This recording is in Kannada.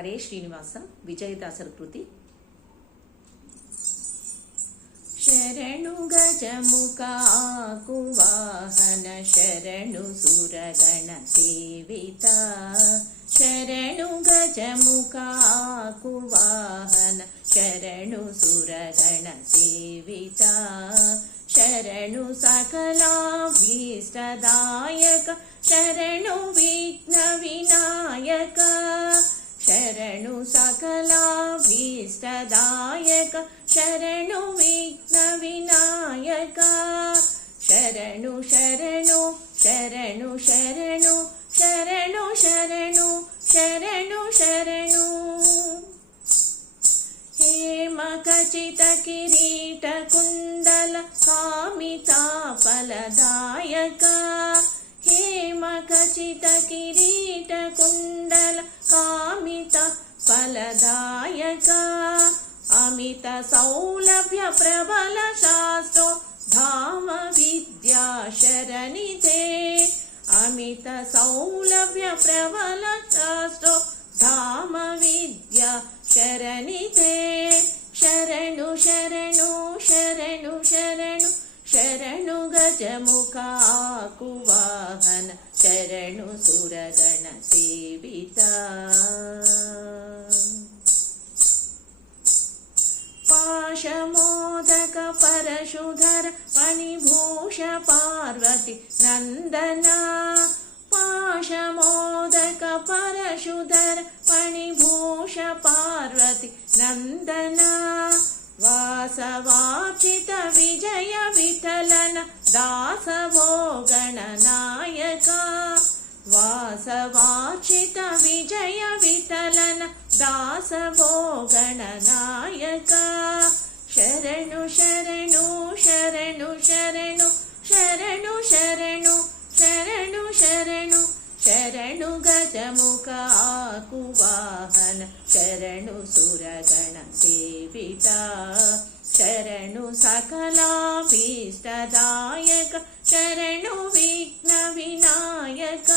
ಹರೇ ಶ್ರೀನಿವಾಸ ವಿಜಯದಾಸರ ಕೃತಿ. ಶರಣು ಗಜಮುಖ ಕುವಾಹನ ಶರಣು ಸುರಗಣ ಸೇವಿತ, ಶರಣು ಗಜಮುಖ ಕುವಾಹನ ಶರಣು ಸುರಗಣ ಸೇವಿತ, ಶರಣು ಸಕಲಾಭೀಷ್ಟದಾಯಕ ಶರಣು ವಿಘ್ನ ವಿನಾಯಕ, ಶರಣು ಸಕಲಾಭೀಷ್ಟದಾಯಕ ಶರಣು ವಿಘ್ನ ವಿನಾಯಕ, ಶರಣು ಶರಣು ಶರಣು ಶರಣು ಶರಣು ಶರಣು ಶರಣು ಶರಣು. ಹೇಮ ಖಚಿತ ಕಿರೀಟ ಕುಂಡಲ ಕಾಮಿತ ಫಲದಾಯಕ, ಹೇಮ ಖಚಿತ ಕಿರೀಟ ಕುಂಡಲ ಕಾಮಿತ ಫಲದಾಯಕ, ಅಮಿತ ಸೌಲಭ್ಯ ಪ್ರಬಲ ಶಾಸ್ತ್ರೋ ಧಾಮ ವಿದ್ಯಾ ಶರಣಿತೆ, ಅಮಿತ ಸೌಲಭ್ಯ ಪ್ರಬಲ ಶಾಸ್ತ್ರೋ ಧಾಮ ವಿದ್ಯಾ ಶರಣಿತೆ, ಶರಣು ಶರಣು ಶರಣು ಶರಣು ಶರಣು ಗಜಮುಖ ಕುವಾಹನ ಶರಣು ಸುರಗಣ ಸೇವಿತ. ಪಾಶಮೋದಕ ಪರಶುಧರ ಮಣಿಭೂಷ ಪಾರ್ವತಿ ನಂದನ, ಪಾಶಮೋದಕ ಪರಶುಧರ ಮಣಿಭೂಷ ಪಾರ್ವತಿ ನಂದನ, ವಾಸವಾಚಿತ ವಿಜಯ ವಿಠಲನ ದಾಸವೋ ಗಣನಾಯಕ, ವಾಸವಾಚಿತ ವಿಜಯ ವಿಠಲನ ದಾಸವೋ ಗಣನಾಯಕ, ಶರಣು ಶರಣು ಶರಣು ಶರಣು ಶರಣು ಶರಣು ಶರಣು ಶರಣು ಶರಣು ಗಜಮುಖ ಕುವಾಹನ ಶರಣು ಸುರಗಣ ಸೇವಿತ, ಶರಣು ಸಕಲಾಭೀಷ್ಟದಾಯಕ ಶರಣು ವಿಘ್ನ ವಿನಾಯಕ.